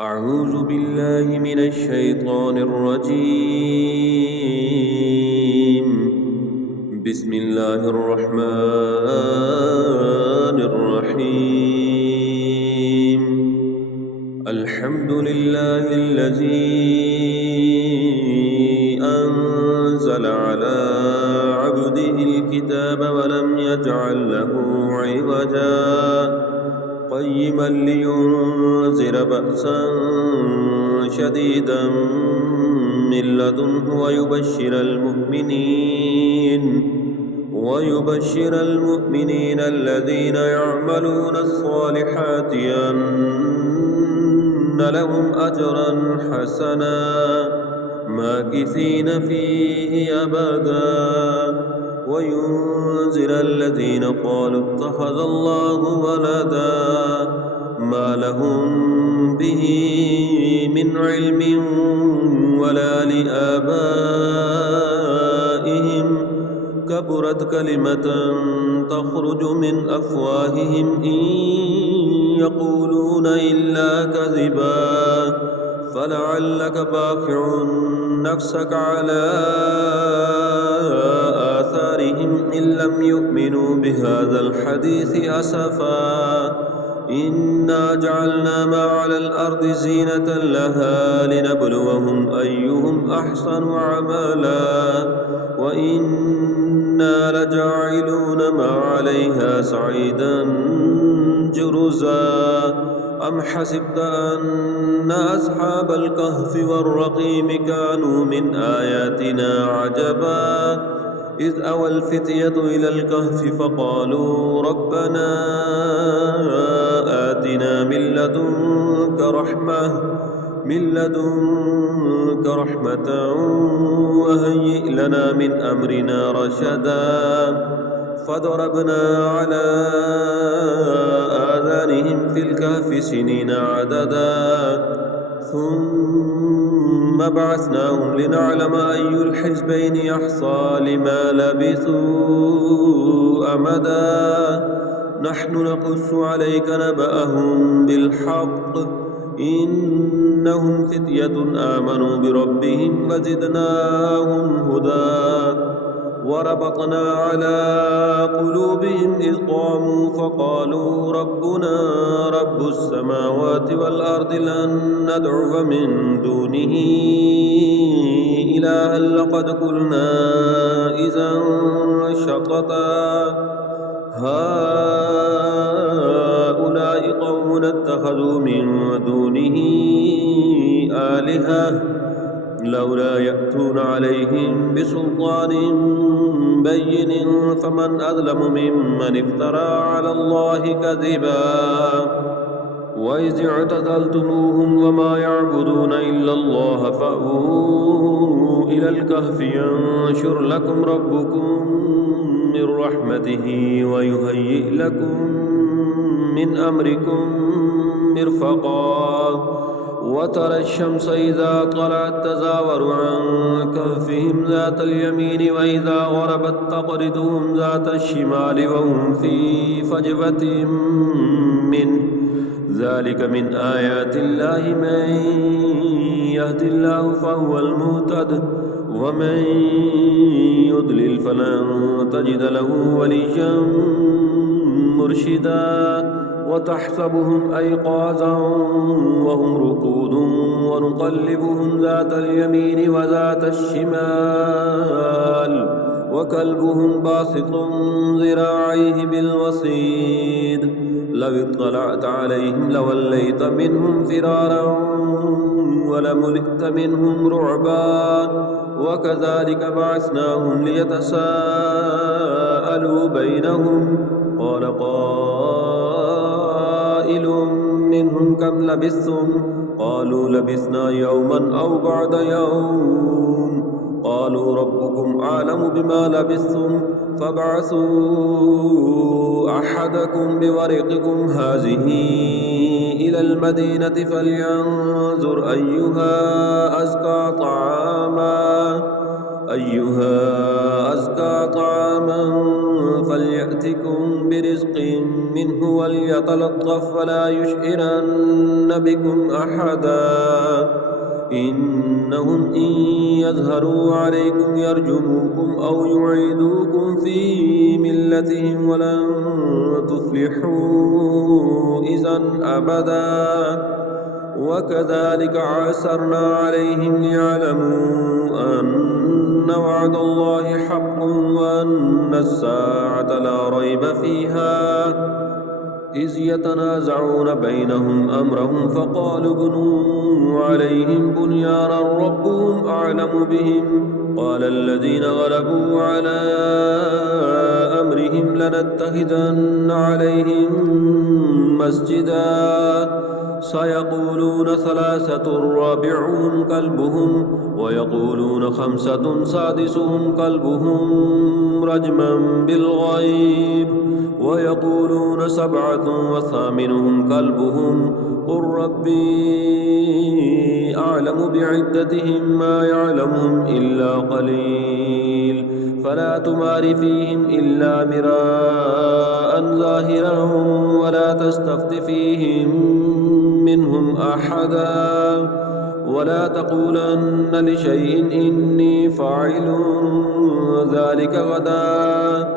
أعوذ بالله من الشيطان الرجيم. بسم الله الرحمن الرحيم. الحمد لله الذي أنزل على عبده الكتاب ولم يجعل له عوجا قيما لينذر بأسا شديدا من لدنه ويبشر المؤمنين الذين يعملون الصالحات أن لهم أجرا حسنا ماكثين فيه أبدا وينذر الذين قالوا اتخذ الله ولدا ما لهم به من علم ولا لآبائهم كبرت كلمة تخرج من أفواههم إن يقولون إلا كذبا فلعلك باخع نفسك على آثارهم إن لم يؤمنوا بهذا الحديث أسفا إنا جعلنا ما على الأرض زينة لها لنبلوهم أيهم أحسن عملا وإنا لجاعلون ما عليها صعيدا جرزا أم حسبت أن أصحاب الكهف والرقيم كانوا من آياتنا عجبا إذ أوى الفتية إلى الكهف فقالوا ربنا آتنا من لدنك رحمة وهيئ لنا من أمرنا رشدا فضربنا على آذانهم في الكهف سنين عددا ثم بعثناهم لنعلم أي الحزبين يحصى لما لبثوا أمدا نحن نقص عليك نبأهم بالحق إنهم فتية آمنوا بربهم وزدناهم هدى وربطنا على قلوبهم إذ قاموا فقالوا ربنا رب السماوات والأرض لن ندعو من دونه إلها لقد قلنا إذا شططا هؤلاء قوم اتخذوا من دونه آلهة لولا يأتون عليهم بسلطان بين فمن أظلم ممن افترى على الله كذبا وإذ اعتزلتموهم وما يعبدون إلا الله فأووا إلى الكهف ينشر لكم ربكم من رحمته ويهيئ لكم من أمركم مرفقا وترى الشمس إذا طلعت تزاور عن كهفهم ذات اليمين وإذا غربت تقرضهم ذات الشمال وهم في فجوة منه ذلك من آيات الله من يهد الله فهو المهتد ومن يضلل فلن تجد له وليا مرشدا وتحسبهم أيقاظا وهم رقود ونقلبهم ذات اليمين وذات الشمال وكلبهم باسط ذراعيه بالوصيد لو اطلعت عليهم لوليت منهم فرارا ولملئت منهم رعبا وكذلك بعثناهم ليتساءلوا بينهم قال قائل منهم كم لبثتم قالوا لبثنا يوما أو بعد يوم قالوا ربكم أعلم بما لبثتم فابعثوا أحدكم بورقكم هذه إلى المدينة فلينظر أيها أزكى طعاما أيها أزكى طعاما فليأتكم برزق منه وليتلطف ولا يشعرن بكم أحدا إنهم إن يظهروا عليكم يرجموكم أو يعيدوكم في ملتهم ولن تفلحوا إذا أبدا وكذلك عسرنا عليهم ليعلموا أن وعد الله حق وأن الساعة لا ريب فيها إذ يتنازعون بينهم أمرهم فقالوا ابنوا عليهم بنيانا ربهم أعلم بهم قال الذين غلبوا على أمرهم لنتخذن عليهم مسجدا سيقولون ثلاثة رابعهم كلبهم ويقولون خمسة سادسهم كلبهم رجما بالغيب ويقولون سبعة وثامنهم كلبهم قل ربي أعلم بعدتهم ما يعلمهم إلا قليل فلا تمار فيهم إلا مراء ظاهرا ولا تستفت فيهم منهم أحدا ولا تقولن لشيء إني فاعل ذلك غدا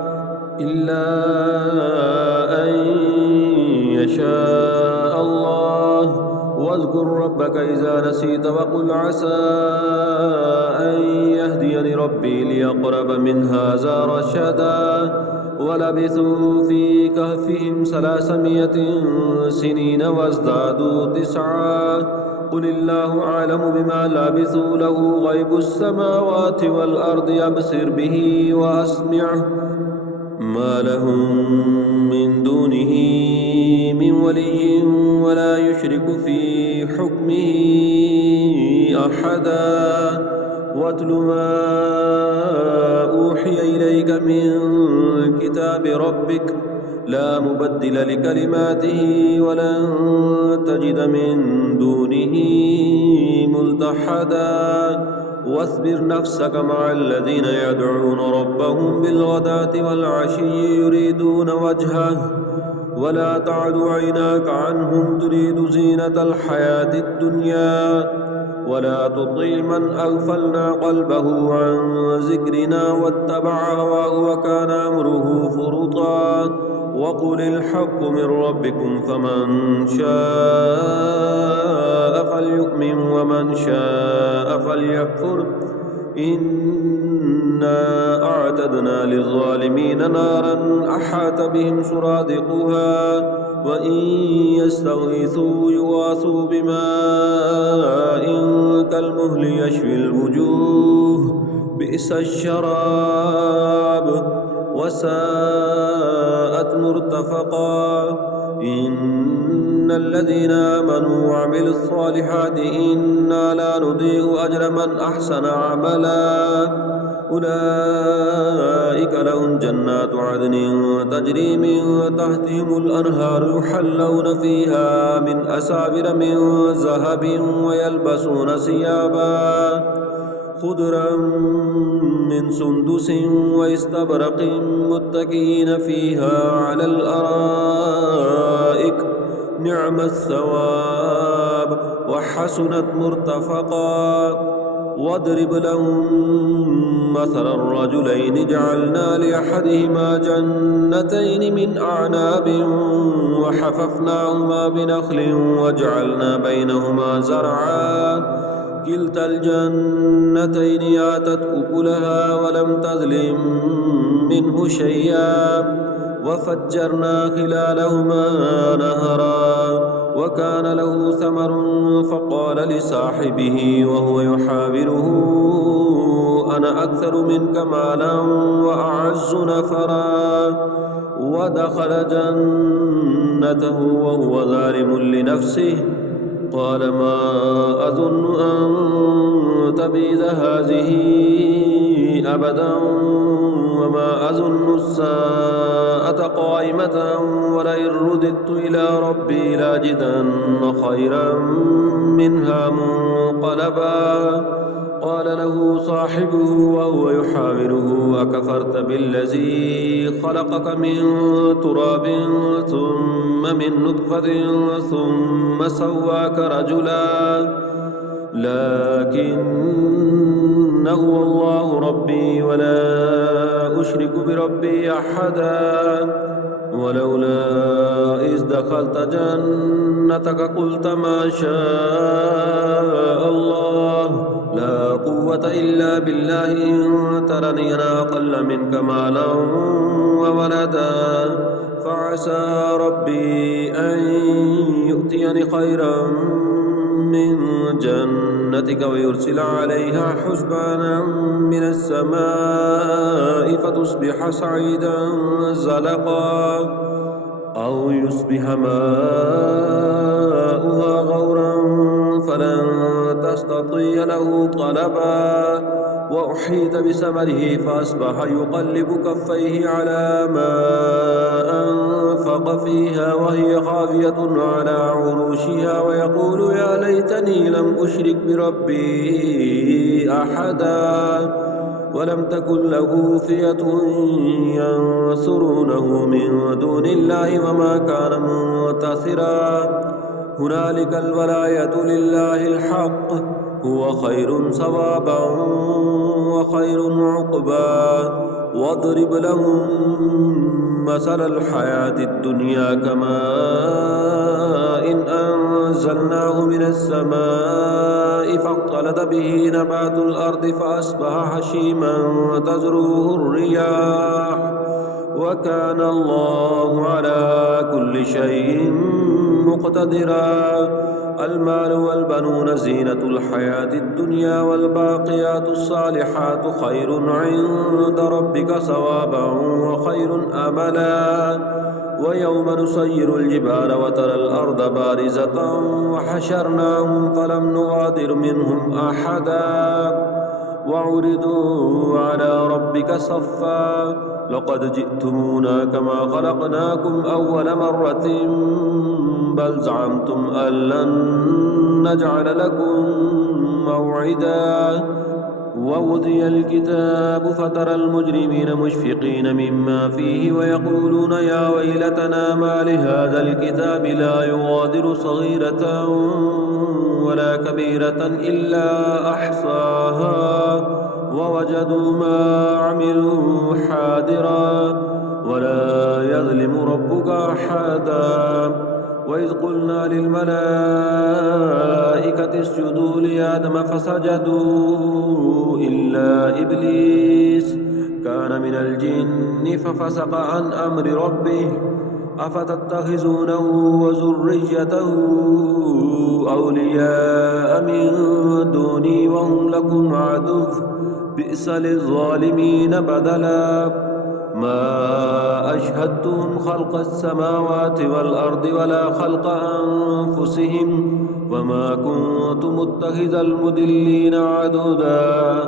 إلا أن يشاء الله واذكر ربك إذا نسيت وقل عسى أن يهديني ربي ليقرب من هذا رشدا ولبثوا في كهفهم 300 سنين وازدادوا 9 قل الله أعلم بما لبثوا له غيب السماوات والأرض يبصر به وأسمعه ما لهم من دونه من ولي ولا يشرك في حكمه أحدا واتل ما أوحي إليك من كتاب ربك لا مبدل لكلماته ولن تجد من دونه ملتحدا واصبر نفسك مع الذين يدعون ربهم بالغداة والعشي يريدون وجهه ولا تعد عيناك عنهم تريد زينة الحياة الدنيا ولا تطع من أغفلنا قلبه عن ذكرنا واتبع هواه وكان أمره فرطا وقل الحق من ربكم فمن شاء فليؤمن ومن شاء فليكفر إنا أعتدنا للظالمين نارا أحاط بهم سرادقها وإن يستغيثوا يغاثوا بماء كالمهل يشوي الوجوه بئس الشراب وساءت مرتفقا إن الذين آمنوا وعملوا الصالحات إنا لا نضيع أجر من أحسن عملا أولئك لهم جنات عدن تجري من تحتهم الأنهار يحلون فيها من أساور من ذهب ويلبسون ثيابا خضرا من سندس واستبرق متكئين فيها على الأرائك نعم الثواب وحسنت مرتفقا واضرب لهم مثل الرجلين جعلنا لأحدهما جنتين من أعناب وحففناهما بنخل وجعلنا بينهما زرعا كلتا الجنتين آتت أكلها ولم تظلم منه شيئا وفجرنا خلالهما نهرا وكان له ثمر فقال لصاحبه وهو يحاوره أنا أكثر منك مالا وأعز نفرا ودخل جنته وهو ظالم لنفسه قال ما أظن أن تبيد هذه أبدا وما أظن الساعة قائمة ولئن رددت إلى ربي لاجدن خيرا منها منقلبا قال له صاحبه وهو يحاوره أكفرت بالذي خلقك من تراب ثم من نطفة ثم سواك رجلا لكن هو الله ربي ولا أشرك بربي أحدا ولولا إذ دخلت جنتك قلت ما شاء الله لا قوة إلا بالله إن ترني أنا أقل منك مالا وولدا فعسى ربي أن يؤتيني خيرا من جنتك ويرسل عليها حسبانا من السماء فتصبح صعيدا زلقا أو يصبح ماؤها غورا فلن تستطيع له طلبا وأحيط بثمره فأصبح يقلب كفيه على ما أنفق فيها وهي خاوية على عروشها ويقول يا ليتني لم أشرك بربي أحدا ولم تكن له فئة ينصرونه من دون الله وما كان منتصرا هنالك الولاية لله الحق هو خير ثوابا وخير عقبا واضرب لهم مثل الحياة الدنيا كماء إن أنزلناه من السماء فاختلط به نبات الأرض فأصبح هشيما تذروه الرياح وكان الله على كل شيء مقتدرا المال والبنون زينة الحياة الدنيا والباقيات الصالحات خير عند ربك ثوابا وخير أملا ويوم نسير الجبال وترى الأرض بارزة وحشرناهم فلم نغادر منهم أحدا وعرضوا على ربك صفا لقد جئتمونا كما خلقناكم أول مرة بل زعمتم أن لن نجعل لكم موعدا ووضي الكتاب فترى المجرمين مشفقين مما فيه ويقولون يا ويلتنا ما لهذا الكتاب لا يغادر صغيرة ولا كبيرة إلا أحصاها ووجدوا ما عملوا حاضرا ولا يظلم ربك أحدا وإذ قلنا للملائكة اسجدوا لآدم فسجدوا إلا إبليس كان من الجن ففسق عن أمر ربه أفتتخذونه وذريته أولياء من دوني وهم لكم عدو بئس للظالمين بدلا ما أشهدتهم خلق السماوات والأرض ولا خلق أنفسهم وما كنت متخذ المضلين عضدا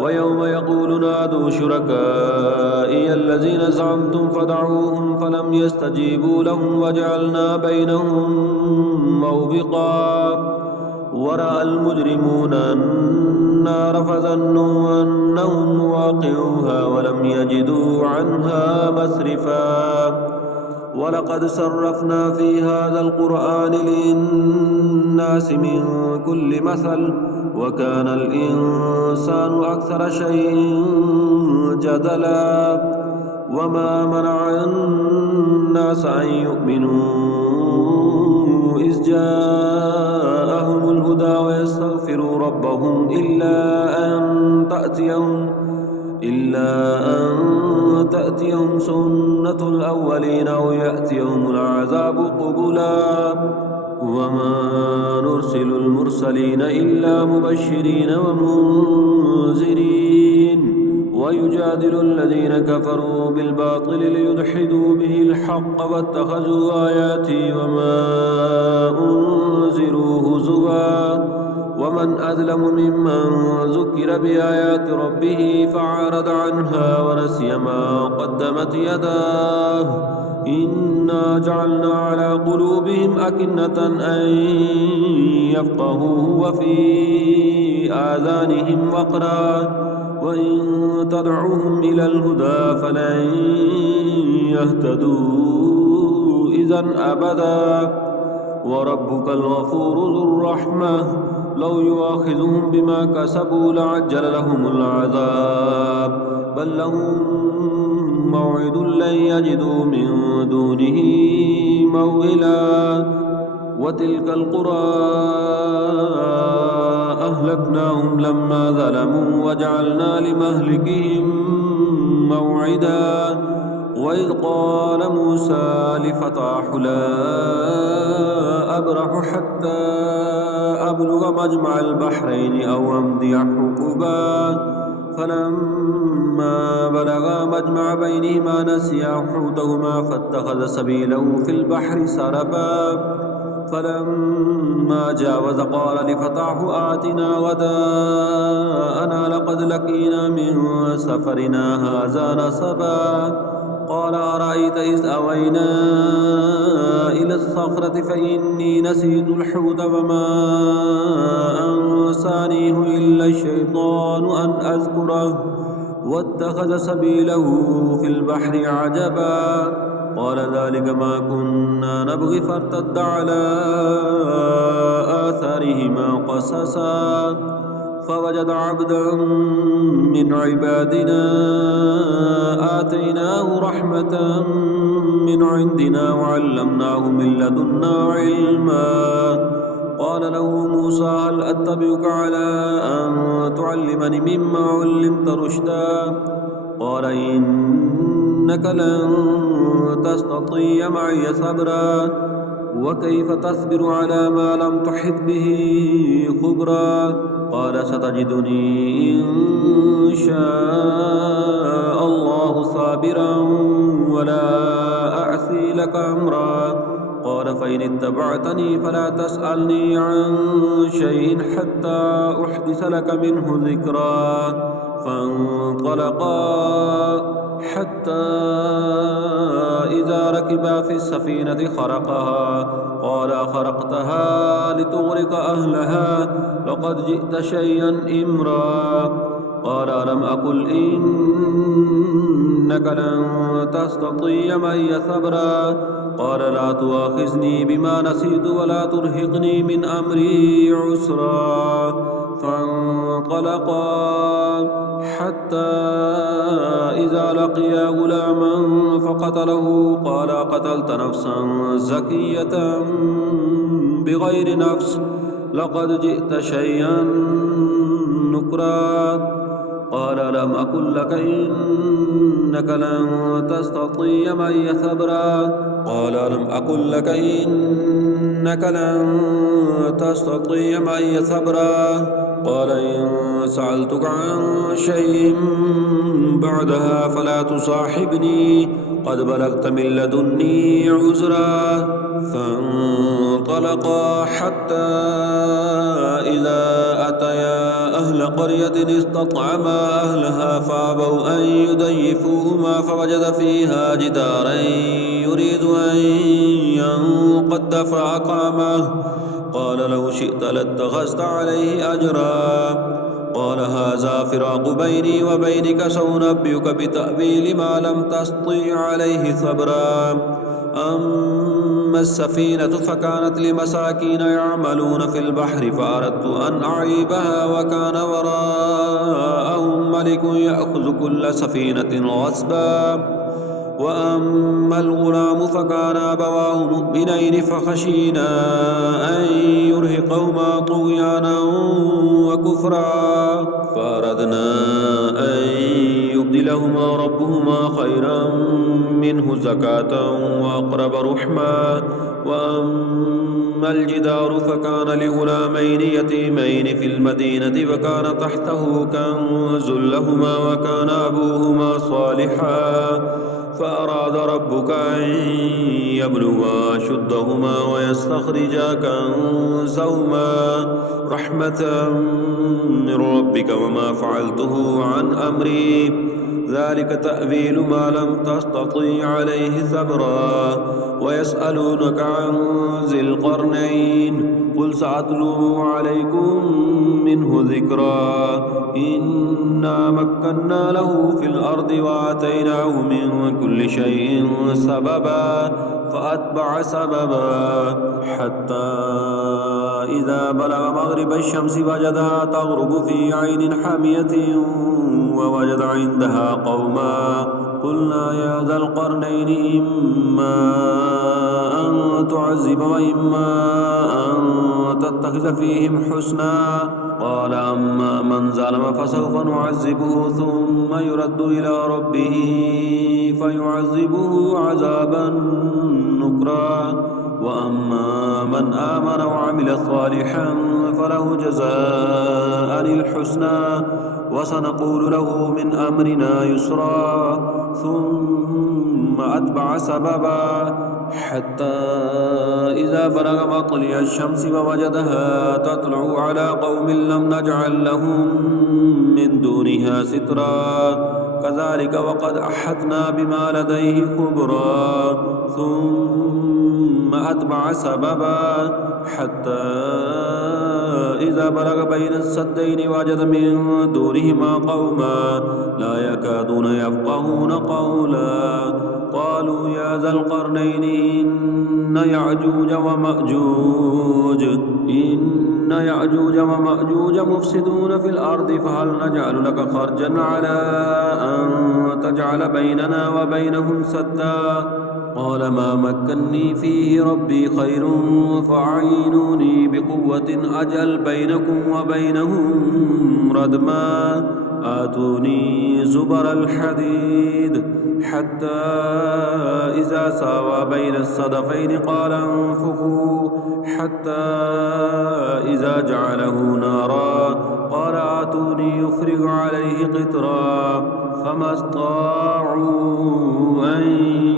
ويوم يقول نادوا شركائي الذين زعمتم فدعوهم فلم يستجيبوا لهم وجعلنا بينهم موبقا ورأى المجرمون النار فظنوا أنهم واقعوها ولم يجدوا عنها مصرفا ولقد صرفنا في هذا القرآن للناس من كل مثل وكان الإنسان أكثر شيء جدلا وما منع الناس أن يؤمنوا إذ جاءهم الهدى ويستغفروا ربهم إلا أن تأتيهم سنة الأولين أو يأتيهم العذاب قبلا وما نرسل المرسلين إلا مبشرين ومنذرين ويجادل الذين كفروا بالباطل ليدحدوا به الحق واتخذوا آياتي وما أنذروا هزوا ومن أظلم ممن ذكر بآيات ربه فعرض عنها ونسي ما قدمت يداه إنا جعلنا على قلوبهم أكنة أن يفقهوه وفي آذانهم وقرا وإن تدعوهم إلى الهدى فلن يهتدوا إذا أبدا وربك الغفور ذو الرحمة لو يؤاخذهم بما كسبوا لعجل لهم العذاب بل لهم موعد لن يجدوا من دونه موئلا وتلك القرى أهلكناهم لما ظلموا وجعلنا لمهلكهم موعدا وإذ قال موسى لفتاه لا أبرح حتى أبلغ مجمع البحرين أو أمضي حقبا فلما بلغا مجمع بينهما نسيا حوتهما فاتخذ سبيله في البحر سربا فلما جاوز قال لفتاه آتنا غداءنا لقد لقينا من سفرنا هذا نصبا قال أرأيت إذ أوينا إلى الصخرة فإني نسيت الحوت وما أنسانيه إلا الشيطان أن أذكره واتخذ سبيله في البحر عجبا قال ذلك ما كنا نبغي فارتد على آثارهما قصصا فوجد عبدا من عبادنا آتيناه رحمة من عندنا وعلمناه من لدنا علما قال له موسى هل أتبعك على أن تعلمني مما علمت رشدا قال إنك لن تستطيع معي صبرا وكيف تصبر على ما لم تحط به خبرا قال ستجدني إن شاء الله صابرا ولا أعصي لك أمرا قال فإن اتبعتني فلا تسألني عن شيء حتى أحدث لك منه ذكرا فانطلقا حتى إذا ركبا في السفينة خرقها قال خرقتها لتغرق أهلها لقد جئت شيئا إمرا قال ألم أقل إنك لن تستطيع معي صبرا قال لا تؤاخذني بما نسيت ولا ترهقني من أمري عسرا فانطلقا حتى إذا لقيا غلاما فقتله قال قتلت نفسا زكية بغير نفس لقد جئت شيئا نكرا قال لم أقل لك إنك لن تستطيع معي صبرا قال لم أقل لك إنك لن تستطيع معي صبرا قال إن سألتك عن شيء بعدها فلا تصاحبني قد بلغت من لدني عذرا فانطلقا حتى إذا أتيا أهل قرية استطعما أهلها فأبوا أن يضيفوهما فوجد فيها جدارا يريد أن ينقض فأقامه قال لو شئت لاتخذت عليه أجرا قال هذا فراق بيني وبينك سأنبئك بتأويل ما لم تستطع عليه صبرا أما السفينة فكانت لمساكين يعملون في البحر فأردت أن أعيبها وكان وراءهم ملك يأخذ كل سفينة غصبا وأما الغلام فكان أبواه مؤمنين فخشينا أن يرهقهما طغيانا وكفرا فأردنا أن يبدلهما ربهما خيرا منه زكاة وأقرب رحما وأما الجدار فكان لغلامين يتيمين في المدينة وكان تحته كنز لهما وكان أبوهما صالحا فأراد ربك أن يبلغا أشدهما ويستخرجا كنزهما رحمة من ربك وما فعلته عن أمري ذلك تأويل ما لم تستطيع عليه صبرا ويسألونك عن ذي القرنين قل سأتلو عليكم منه ذكرا إنه إنا مكنا له في الأرض وآتيناه من كل شيء سببا فأتبع سببا حتى إذا بلغ مغرب الشمس وجدها تغرب في عين حامية ووجد عندها قوما قلنا يا ذا القرنين إما أن تعذب وإما أن تتخذ فيهم حسنا قال أما من ظلم فسوف نعذبه ثم يرد إلى ربه فيعذبه عذابا نكرا وأما من آمن وعمل صالحا فله جزاء الحسنى وسنقول له من أمرنا يسرا ثم أتبع سببا حتى إذا بلغ مطلع الشمس ووجدها تطلع على قوم لم نجعل لهم من دونها سترا كذلك وقد أحطنا بما لديه خبرا ثم أتبع سببا حتى إذا بلغ بين السدين وجد من دونهما قوما لا يكادون يفقهون قولا قالوا يا ذا القرنين إن يأجوج ومأجوج مفسدون في الأرض فهل نجعل لك خرجا على أن تجعل بيننا وبينهم سدا قال ما مكني فيه ربي خير فأعينوني بقوة أجعل بينكم وبينهم ردما آتوني زبر الحديد حتى إذا ساوى بين الصدفين قال انفخوا حتى إذا جعله نارا قال آتوني يفرغ عليه قطرا فما استطاعوا أن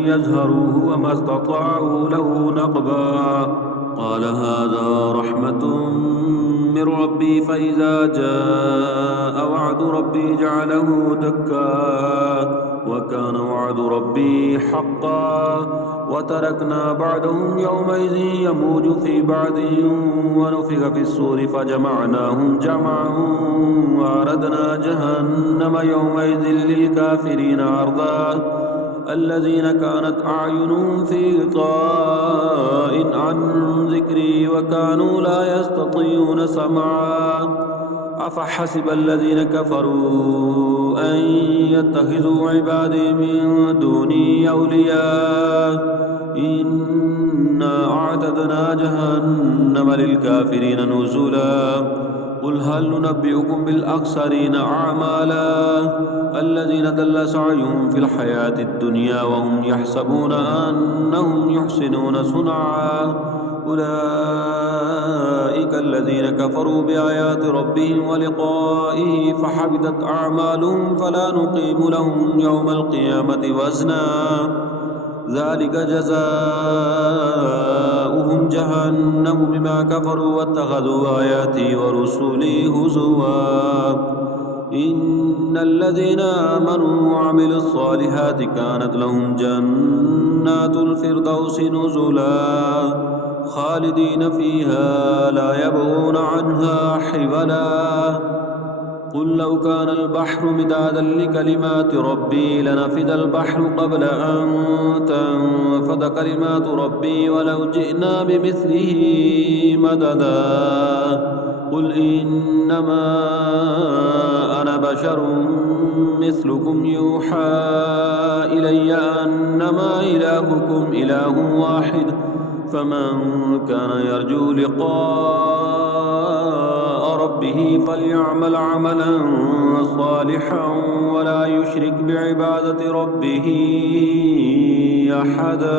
يزهروه وما استطاعوا له نقبا قال هذا رحمة من ربي فإذا جاء وعد ربي جعله دكا وكان وعد ربي حقا وتركنا بعدهم يومئذ يموج في بعد ونفخ في الصور فجمعناهم جمعا وأردنا جهنم يومئذ للكافرين عرضا الذين كانت أعينهم في غطاء عن ذكري وكانوا لا يستطيعون سمعا أفحسب الذين كفروا أن يتخذوا عبادي من دوني أولياء إنا أعتدنا جهنم للكافرين نزلا قل هل ننبئكم بالأخسرين أعمالا الذين ضل سعيهم في الحياة الدنيا وهم يحسبون أنهم يحسنون صنعا أولئك الذين كفروا بآيات ربهم ولقائه فحبطت أعمالهم فلا نقيم لهم يوم القيامة وزنا ذلك جزاؤهم جهنم بما كفروا واتخذوا آياتي ورسلي هزوا إن الذين آمنوا وعملوا الصالحات كانت لهم جنات الفردوس نزلا خالدين فيها لا يبغون عنها حولا قل لو كان البحر مدادا لكلمات ربي لنفد البحر قبل أن تنفد كلمات ربي ولو جئنا بمثله مددا قل إنما أنا بشر مثلكم يوحى إلي أنما إلهكم إله واحد فمن كان يرجو لقاء ربه فليعمل عملا صالحا ولا يشرك بعبادة ربه أحدا.